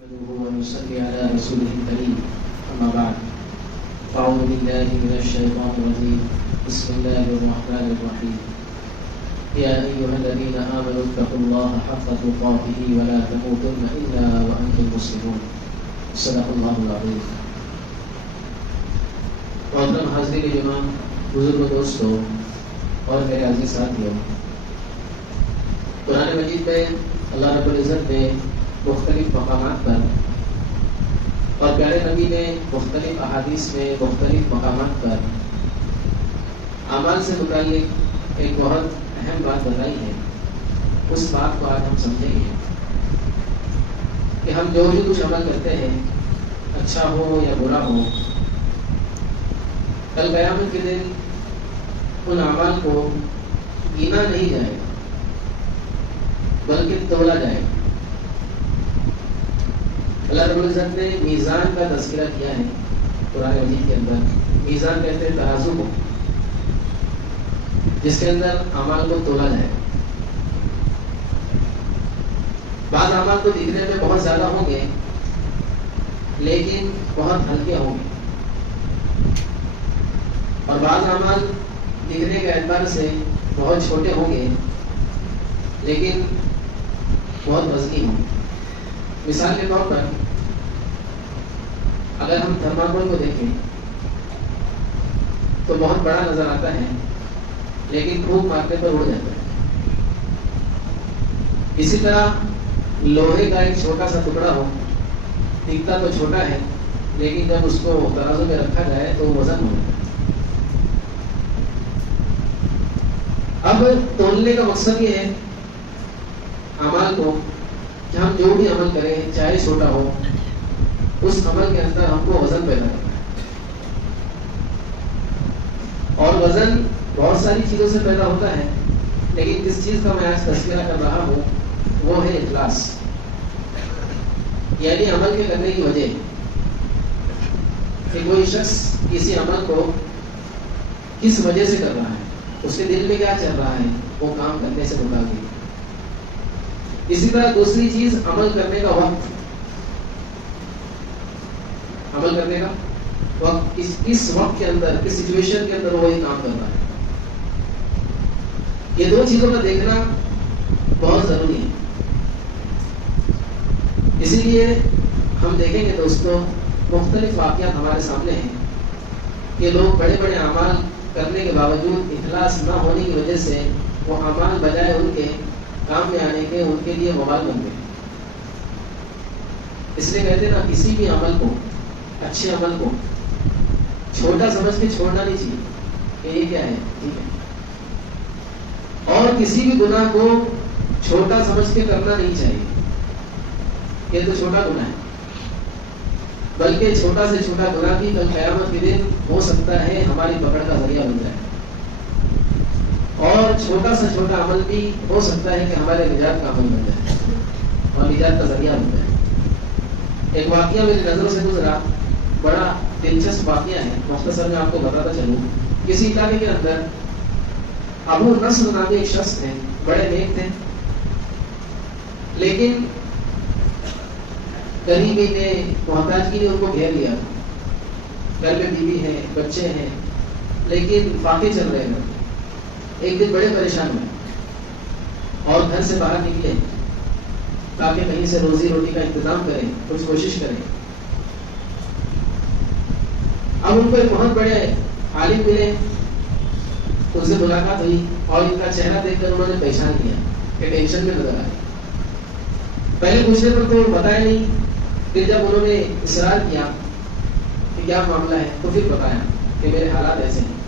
نحمده ونصلي على رسوله الكريم أما بعد فأعوذ بالله من الشيطان الرجيم بسم الله الرحمن الرحيم يا أيها الذين آمنوا اتقوا الله حق تقاته ولا تموتن إلا وأنتم مسلمون صدق الله العظيم. محترم حاضرین جمع، بزرگ دوستوں اور میرے عزیز ساتھیوں، قرآن مجید میں اللہ رب العزت نے مختلف مقامات پر اور پیارے نبی نے مختلف احادیث میں مختلف مقامات پر اعمال سے متعلق ایک بہت اہم بات بتائی ہے. اس بات کو آج ہم سمجھیں گے کہ ہم جو بھی کچھ عمل کرتے ہیں، اچھا ہو یا برا ہو، کل قیامت کے دن ان اعمال کو گینا نہیں جائے گا بلکہ تولا جائے گا. اللہ رب العزت نے میزان کا تذکرہ کیا ہے قرآن مجید کے اندر. میزان کہتے ہیں ترازو کو، جس کے اندر اعمال کو تولا جائے گا. بعض اعمال تو دکھنے میں بہت زیادہ ہوں گے لیکن بہت ہلکے ہوں گے، اور بعض اعمال دکھنے کے اعتبار سے بہت چھوٹے ہوں گے لیکن بہت وزنی ہوں گے. مثال کے طور پر اگر ہم تھرماکول کو دیکھیں تو بہت بڑا نظر آتا ہے لیکن پھونک مارنے پر اڑ جاتا ہے. اسی طرح لوہے کا ایک چھوٹا سا ٹکڑا ہو، دکھتا تو چھوٹا ہے لیکن جب اس کو ترازو میں رکھا جائے تو وزن ہو جاتا ہے. اب تولنے کا مقصد یہ ہے اعمال کو کہ ہم جو بھی عمل کریں چاہے چھوٹا ہو، اس عمل کے اندر ہم کو وزن پیدا کرنا ہے. اور وزن بہت ساری چیزوں سے پیدا ہوتا ہے لیکن جس چیز کا میں آج تذکرہ کر رہا ہوں وہ ہے اخلاص، یعنی عمل کے کرنے کی وجہ کہ کوئی شخص کسی عمل کو کس وجہ سے کر رہا ہے، اس کے دل میں کیا چل رہا ہے وہ کام کرنے سے متعلق. اسی طرح دوسری چیز عمل کرنے کا وقت. عمل کرنے کا وقت کس وقت کے اندر، کس سچویشن کے اندر وہ یہ کام کر رہا ہے. یہ دو چیزوں کا دیکھنا بہت ضروری ہے. اسی لیے ہم دیکھیں گے دوستوں، مختلف واقعات ہمارے سامنے ہیں کہ لوگ بڑے بڑے اعمال کرنے کے باوجود اخلاص نہ ہونے کی وجہ سے وہ اعمال بجائے ان کے کام میں آنے کے ان کے لیے وبال بن گئے. اس لیے کہتے ہیں نا، کسی بھی عمل کو، اچھے عمل کو چھوٹا سمجھ کے چھوڑنا نہیں چاہیے کہ یہ کیا ہے، ٹھیک ہے. اور کسی بھی گناہ کو چھوٹا سمجھ کے کرنا نہیں چاہیے، یہ تو چھوٹا گناہ ہے. بلکہ چھوٹا سے چھوٹا گناہ بھی کل قیامت کے دن ہو سکتا ہے ہماری پکڑ کا ذریعہ بن جائے، اور چھوٹا سے چھوٹا عمل بھی ہو سکتا ہے کہ ہمارے نجات کا عمل بن جائے اور نجات کا ذریعہ بن جائے. ایک واقعہ میری نظروں سے گزرا، بڑا دلچسپ واقعہ ہے، مختصر میں آپ کو بتاتا چلوں. کسی علاقے کے اندر ابو نصر نامی ایک شخص تھے، بڑے نیک تھے لیکن غریبی نے، محتاجگی نے ان کو گھیر لیا. گھر میں بیوی ہے، بچے ہیں لیکن فاقے چل رہے ہیں. ایک دن بڑے پریشان ہوئے اور گھر سے باہر نکلے تاکہ کہیں سے روزی روٹی کا انتظام کریں، کچھ کوشش کریں. اب ان کو ایک بہت بڑے عالم ملے، ان سے ملاقات ہوئی اور ان کا چہرہ دیکھ کر انہوں نے پہچان لیا کہ ٹینشن میں نظر آئے. پہلے پوچھنے پر تو بتایا نہیں، پھر جب انہوں نے اصرار کیا کہ کیا معاملہ ہے تو پھر بتایا کہ میرے حالات ایسے ہیں.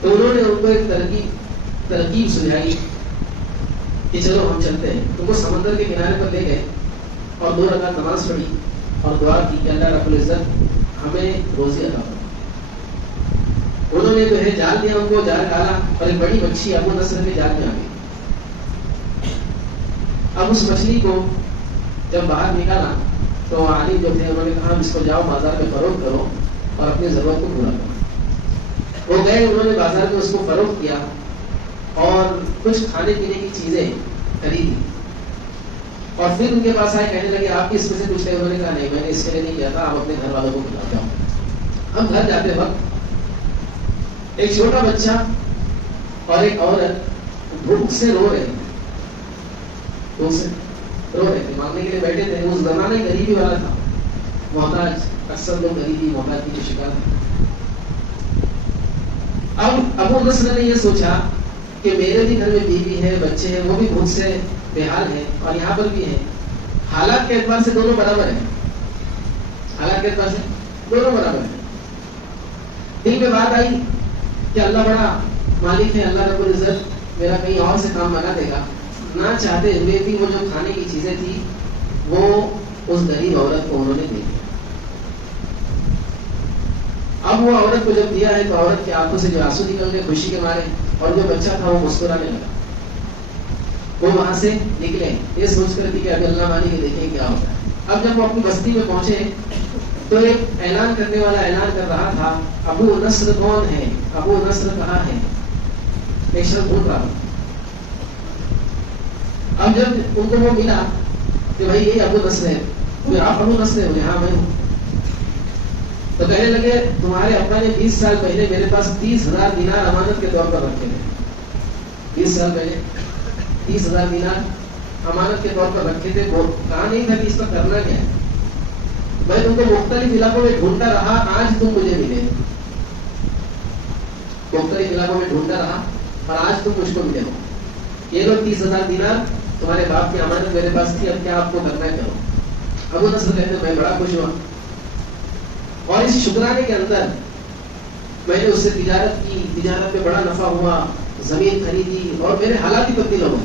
تو انہوں نے ان کو ایک ترکیب سجھائی کہ چلو ہم چلتے ہیں. ان کو سمندر کے کنارے پر لے گئے اور 2 رکعت نماز پڑھی اور دعا کی کہ اللہ رب العزت ہمیں روزی عطا فرما. انہوں نے جو ہے جال دیا، ان کو جال ڈالا اور ایک بڑی مچھلی ابو نصر کے جال میں آ گئی. اب اس مچھلی کو جب باہر نکالا تو عالم جو تھے انہوں نے کہا اس کو جاؤ بازار میں فروخت کرو اور اپنی ضرورت کو پورا کرو. وہ گئے، انہوں نے بازار میں اس کو فروخت کیا اور کچھ کھانے پینے کی چیزیں خریدی. اور پھر ان کے پاس آئے کہنے لگے آپ کی اس میں سے کچھ ہے؟ انہوں نے کہا نہیں میں نے اس کے لیے نہیں کیا تھا، آپ اپنے گھر والوں کو بلا جاؤ. ہم گھر جاتے وقت ایک چھوٹا بچہ اور ایک عورت بھوک سے رو رہے تھے، بھوک سے رو رہے تھے، مانگنے کے لیے بیٹھے تھے. اس زمانہ غریبی والا تھا، محتاج، اکثر لوگ غریبی محتاجی کے شکار تھے. اب ابو نصر نے یہ سوچا کہ میرے بھی گھر میں بیوی ہے، بچے ہیں، وہ بھی بھوک سے بےحال ہے اور یہاں پر بھی ہے. حالات کے اعتبار سے دونوں برابر ہیں، حالات کے اعتبار سے دونوں برابر ہیں. دل میں بات آئی کہ اللہ بڑا مالک ہے، اللہ رب العزت میرا کہیں اور سے کام بنا دے گا. نہ چاہتے ہوئے بھی وہ جو کھانے کی چیزیں تھی وہ اس غریب عورت کو انہوں نے دی. اب وہ عورت کو جب دیا ہے تو عورت کی آنکھوں سے جو آنسو نکل گئے خوشی کے مارے، اور جو بچہ تھا وہ مسکرانے لگا. وہ وہاں سے نکلے یہ سوچ کر کہ ابھی اللہ مانی کے دیکھیں کیا ہوتا ہے. اب جب وہ اپنی بستی میں پہنچے تو ایک اعلان کرنے والا اعلان کر رہا تھا ابو نصر کون ہے، ابو نصر کہاں ہے. ایک شخص ڈھونڈ رہا. اب جب ان کو وہ ملا کہ بھائی یہی ابو نصر ہے، پھر آپ ابو نصر ہیں؟ بولے ہاں میں ہوں. تو کہنے لگے تمہارے ابا نے 20 سال پہلے میرے پاس 30,000 دینار امانت کے طور پر رکھے تھے. 20 سال پہلے 30,000 دینار امانت کے طور پر رکھے تھے. کہا نہیں تھا کہ اس پر کرنا کیا ہے. میں تم کو مختلف علاقوں میں ڈھونڈتا رہا، آج تم مجھے ملے. مختلف علاقوں میں ڈھونڈتا رہا اور آج تم مجھ کو ملے ہو. یہ لو 30,000 دینار تمہارے باپ کی امانت میرے پاس تھی، اب کیا آپ کو کرنا ہے کرو. ابو نصر کہتے ہیں میں بڑا خوش ہوا اور اس شکرانے کے اندر میں نے اس سے تجارت کی، تجارت میں بڑا نفع ہوا، زمین خریدی اور میرے حالات ہی تبدیل ہو گئے.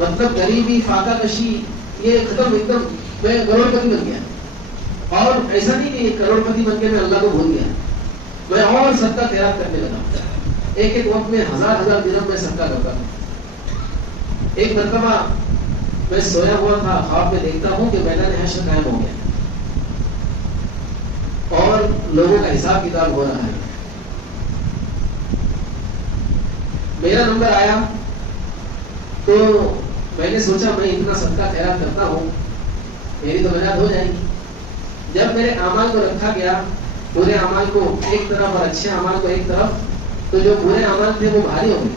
مطلب غریبی، فاقہ کشی یہ ختم، ایک دم میں کروڑ پتی بن گیا. اور ایسا نہیں کہ کروڑ پتی بن کے میں اللہ کو بھول گیا، میں اور صدقہ خیرات کرنے لگا. ایک ایک وقت میں 1000 درہم میں صدقہ کرتا تھا. ایک مرتبہ میں سویا ہوا تھا، خواب میں دیکھتا ہوں کہ میدان حشر قائم ہو گیا اور لوگوں کا حساب کتاب ہو رہا ہے. میرا نمبر آیا تو میں نے سوچا میں اتنا صدقہ خیرات کرتا ہوں میری تو محنت ہو جائے گی. جب میرے اعمال کو رکھا گیا، برے اعمال کو ایک طرف اور اچھے اعمال کو ایک طرف، تو جو برے اعمال تھے وہ بھاری ہو گئے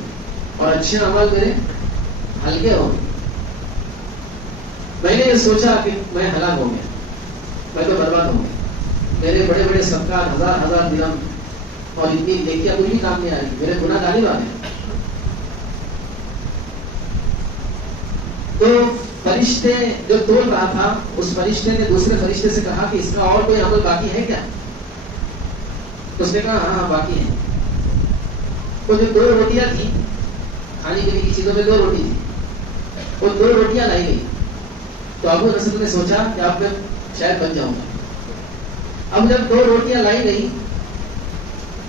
اور اچھے اعمال میرے ہلکے ہو گئے. میں نے یہ سوچا کہ میں ہلاک ہو گیا، میں تو برباد ہو گیا. میرے بڑے بڑے صدقات 1000 درہم اور اتنی نیکیاں کچھ بھی کام نہیں آ رہی، میرے گناہ غالب آ رہے. تو فرشتے جو تول رہا تھا اس فرشتے نے دوسرے فرشتے سے کہا کہ اس کا اور کوئی عمل باقی ہے کیا؟ اس نے کہا ہاں باقی ہے. وہ جو 2 روٹیاں تھی کھانے پینے کی چیزوں میں 2 روٹی تھی، وہ 2 روٹیاں لائی گئی. تو ابو نصر نے سوچا کہ اب میں شاید بچ جاؤں گا. اب جب 2 روٹیاں لائی گئی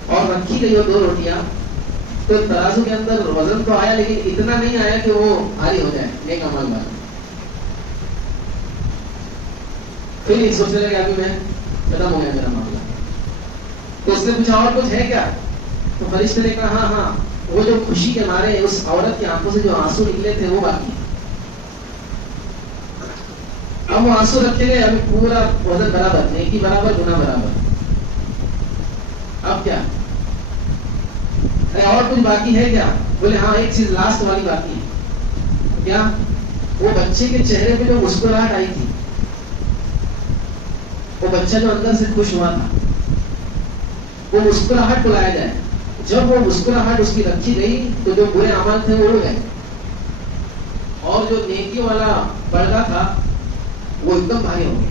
اور رکھی گئی وہ 2 روٹیاں، تو ترازو کے اندر وزن تو آیا لیکن اتنا نہیں آیا کہ وہ بھاری ہو جائے نیک عمل والا. پھر یہ سوچنے لگا ابھی میں ختم ہو گیا میرا معاملہ. تو اس نے پوچھا اور کچھ ہے کیا؟ تو فرشتے نے کہا ہاں ہاں وہ جو خوشی کے مارے اس عورت کی آنکھوں سے جو آنسو نکلے تھے وہ باقی. اب وہ آنسو رکھے گئے، ابھی پورا وزن برابر، نیکی برابر، گناہ برابر. اب کیا اور کچھ باقی ہے کیا؟ بولے ہاں ایک چیز لاسٹ والی باقی ہے. کیا؟ وہ بچے کے چہرے پہ جو مسکراہٹ آئی تھی، وہ بچہ جو اندر سے خوش ہوا تھا، وہ مسکراہٹ کو لایا جائے. جب وہ مسکراہٹ اس کی رکھی گئی تو جو برے اعمال تھے وہ اڑ گئے اور جو نیکی والا پردہ تھا وہ ایک دم بھاری ہو گیا.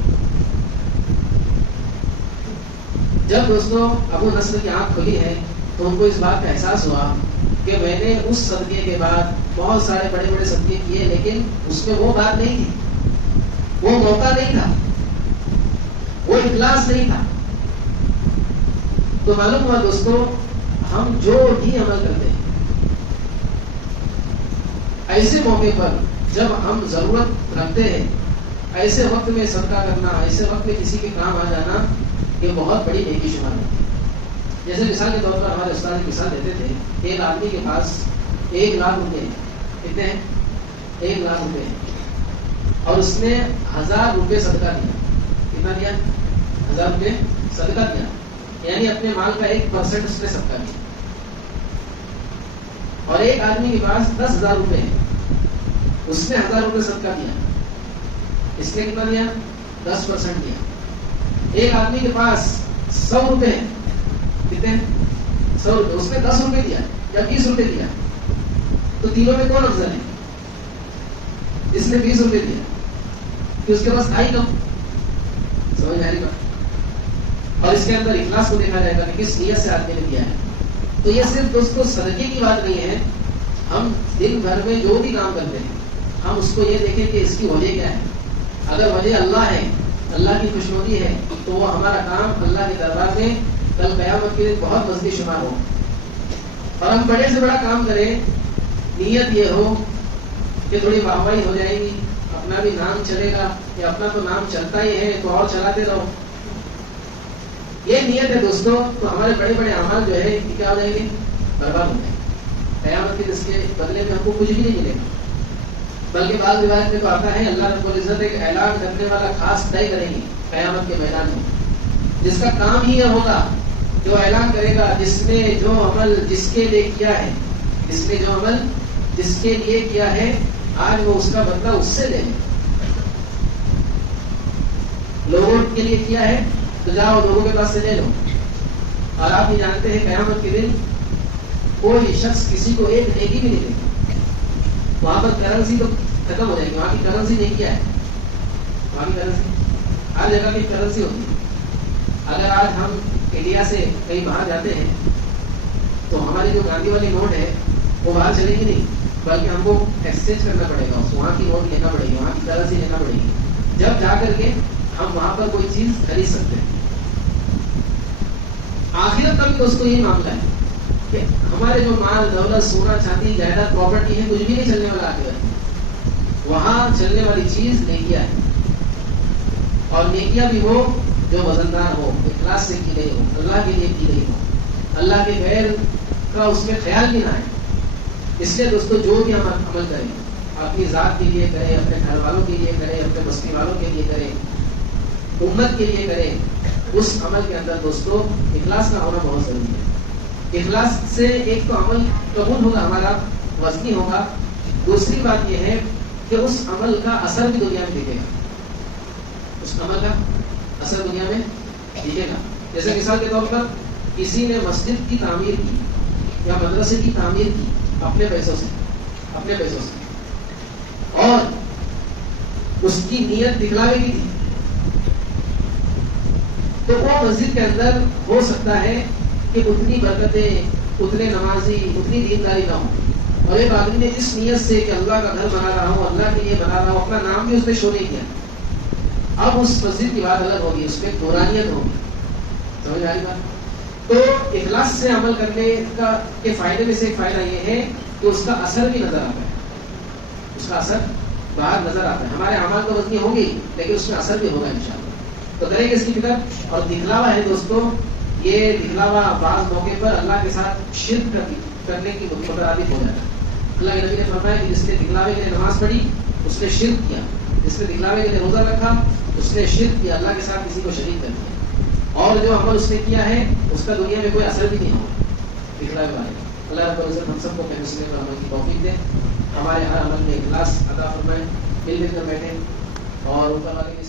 جب دوستوں ابو نصر کی آنکھ کھلی ہے تو ان کو اس بات کا احساس ہوا کہ میں نے اس صدقے کے بعد بہت سارے بڑے بڑے صدقے کیے لیکن اس میں وہ بات نہیں تھی، وہ موقع نہیں تھا، وہ اخلاص نہیں تھا. تو معلوم ہوا دوستوں ہم جو بھی عمل کرتے ہیں ایسے موقع پر جب ہم ضرورت رکھتے ہیں، ایسے وقت میں صدقہ کرنا، ایسے وقت میں کسی کے کام آ جانا، یہ بہت بڑی نیکی شمار ہے. جیسے مثال کے طور پر ہمارے استاد مثال دیتے تھے، ایک آدمی کے پاس 1 لاکھ روپے ہیں. کتنے ہیں؟ 1,00,000 روپے ہے اور اس نے 1000 روپے صدقہ دیا. کتنا دیا؟ 1000 روپے صدقہ دیا, یعنی اپنے مال کا 1% اس نے صدقہ دیا. اور ایک آدمی کے پاس 10,000 روپے ہے, اس نے 1000 روپے صدقہ دیا, اس نے کتنا دیا؟ 10% دیا. ایک آدمی کے پاس 100 روپے ہیں, کتنے؟ 100 روپے, اس نے 10 روپے دیا یا 20 روپے دیا, تو تینوں میں کون افضل ہے؟ اس نے 20 روپے دیا کہ اس کے پاس آئی کم. سمجھ آ رہی بات؟ اور اس کے اندر اخلاص کو دیکھا جائے گا کہ کس نیت سے آدمی نے دیا ہے. تو یہ صرف دوستوں صدقے کی بات نہیں ہے. ہم دن بھر میں جو بھی کام کرتے ہیں ہم اس کو یہ دیکھیں کہ اس کی وجہ کیا ہے. اگر وجہ اللہ ہے, اللہ کی خوشنودی ہے, تو وہ ہمارا کام اللہ کے دربار میں کل قیامت کے بہت مزید شمار ہو. اور ہم بڑے سے بڑا کام کریں, نیت یہ ہو کہ تھوڑی واہواہی ہو جائے گی, اپنا بھی نام چلے گا, یا اپنا تو نام چلتا ہی ہے تو اور چلاتے رہو, یہ نیت ہے دوستوں, تو ہمارے بڑے بڑے اعمال جو ہے کیا ہو جائیں گے؟ برباد ہو جائیں گے. قیامت کے اس کے بدلے میں ہم کو کچھ بھی نہیں ملے گا. بلکہ بعض روایت میں تو آتا ہے اللہ رب العزت ایک اعلان کرنے والا خاص طے کریں گے قیامت کے میدان میں, جس کا کام ہی یہ ہوگا, جو اعلان کرے گا جس نے جو عمل جس کے لیے کیا ہے, جس نے جو عمل جس کے لیے کیا ہے آج وہ اس کا بدلہ اس سے لے لے. لوگوں کے لیے کیا ہے تو جاؤ لوگوں کے پاس سے لے لو. اور آپ یہ جانتے ہیں قیامت کے دن کوئی شخص کسی کو ایک نیکی بھی نہیں دے گا. وہاں پر کرنسی تو ختم ہو جائے گی, وہاں کی کرنسی نہیں کیا ہے, وہاں کی کرنسی ہر جگہ کی کرنسی ہوتی ہے. اگر آج ہم انڈیا سے کہیں باہر جاتے ہیں تو ہماری جو گاندھی والی نوٹ ہے وہ باہر چلے گی نہیں, بلکہ ہم کو ایکسچینج کرنا پڑے گا, وہاں کی نوٹ لینا پڑے گی, وہاں کی کرنسی لینا پڑے گی, جب جا کر کے ہم وہاں پر کوئی چیز خرید سکتے ہیں. آخرت کا بھی دوستوں یہ معاملہ ہے کہ ہمارے جو مال دولت سونا چاندی جائیداد پراپرٹی ہے کچھ بھی نہیں چلنے والا آخرت. وہاں چلنے والی چیز نیکیاں ہے, اور نیکیاں بھی وہ جو وزندار ہو, اخلاص سے کی گئی ہو, اللہ کے لیے کی گئی ہو, اللہ کے غیر کا اس میں خیال بھی نہ ہے. اس لیے دوستوں جو بھی ہم عمل کریں اپنی ذات کے لیے کریں, اپنے گھر والوں کے لیے کریں, اپنے بستی والوں کے لیے کریں, امت کے لیے کریں, اس عمل کے اندر دوستوں اخلاص کا ہونا بہت ضروری ہے. اخلاص سے ایک تو عمل قبول ہوگا, ہمارا وزنی ہوگا, دوسری بات یہ ہے کہ اس عمل کا اثر بھی دنیا میں دکھے گا. اس عمل کا اثر دنیا میں دکھے گا. جیسے مثال کے طور پر کسی نے مسجد کی تعمیر کی یا مدرسے کی تعمیر کی اپنے پیسوں سے, اور اس کی نیت دکھلاوے کی تھی, تو وہ مسجد کے اندر ہو سکتا ہے کہ اتنی برکتیں, اتنے نمازی, اتنی دینداری نہ ہو. اور ایک آدمی نے اس نیت سے کہ اللہ کا گھر بنا رہا ہوں, اللہ کے لیے بنا رہا ہوں, اپنا نام بھی اس نے شو نہیں کیا, اب اس مسجد کی بات الگ ہوگی, اس میں دورانیت ہوگی. سمجھ آ رہی بات؟ تو اخلاص سے عمل کرنے کا کے فائدے میں سے ایک فائدہ یہ ہے کہ اس کا اثر بھی نظر آتا ہے, اس کا اثر باہر نظر آتا ہے. ہمارے اعمال تو وزنی ہوں گی لیکن اس میں اثر بھی ہوگا انشاءاللہ. تو کریں گے اس کی فکر. اور دکھلاوا ہے دوستوں, یہ دکھلاوا بعض موقع پر اللہ کے ساتھ شرک کرنے کی مترادف ہو جاتا ہے. اللہ کے نبی نے فرمایا کہ جس نے دکھلاوے کے لیے نماز پڑھی اس نے شرک کیا, جس نے دکھلاوے کے لیے روزہ رکھا اس نے شرک کیا, اللہ کے ساتھ کسی کو شریک کر دیا, اور جو عمل اس نے کیا ہے اس کا دنیا میں کوئی اثر بھی نہیں ہوگا دکھلاوے والے. اللہ رب العزت ہم سب کو اپنے مسلم پر عمل کی توفیق دے, ہمارے ہر عمل میں اخلاص عطا فرمائے, مل جل کر بیٹھے اور اوپر والے کی